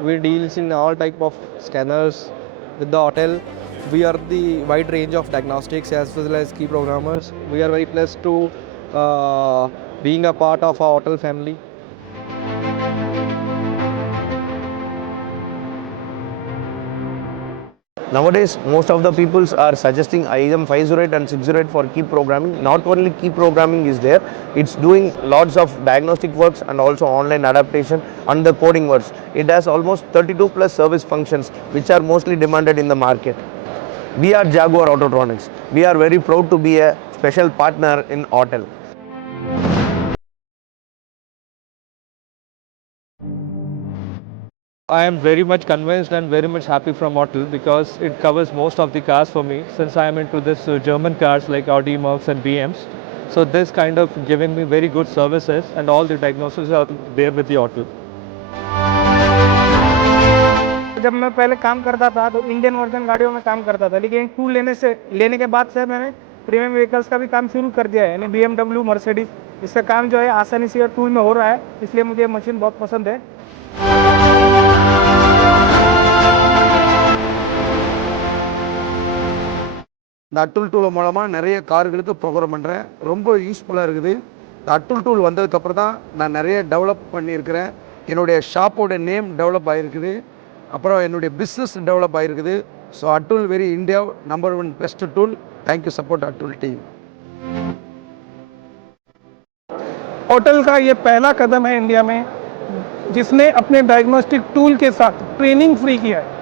We deals in all type of scanners. With the Autel, we are the wide range of diagnostics as well as key programmers. We are very blessed to being a part of our Autel family. Nowadays, most of the peoples are suggesting ISM 508 and 608 for key programming. Not only key programming is there, it's doing lots of diagnostic works and also online adaptation and the coding works. It has almost 32 plus service functions which are mostly demanded in the market. We are Jaguar Autotronics. We are very proud to be a special partner in Autel. I am very much convinced and very much happy from Autel because it covers most of the cars for me since I am into this German cars like Audi, Mercs and BMs. So this kind of giving me very good services and all the diagnosis are there with the Autel. जब मैं पहले काम करता था तो Indian version गाड़ियों में काम करता था, लेकिन टूल लेने के बाद से मैंने प्रीमियम व्हीकल्स का भी काम शुरू कर दिया है, यानी BMW, मर्सिडीज। इसका काम जो है आसानी से टूल में हो रहा है, इसलिए मुझे ये मशीन बहुत पसंद है। இந்த அட்டுல் டூல் மூலமாக நிறைய கார்களுக்கு ப்ரோக்ராம் பண்ணுறேன். ரொம்ப யூஸ்ஃபுல்லாக இருக்குது. இந்த அட்டுல் டூல் வந்ததுக்கப்புறம் தான் நான் நிறைய டெவலப் பண்ணியிருக்கிறேன். என்னுடைய ஷாப்போட நேம் டெவலப் ஆகிருக்குது. அப்புறம் என்னுடைய பிஸ்னஸ் டெவலப் ஆகிருக்குது. So Atul very India number 1 best tool. Thank you support Atul team. Atul का ये पहला कदम है इंडिया में जिसने अपने डायग्नोस्टिक टूल के साथ ट्रेनिंग फ्री किया है।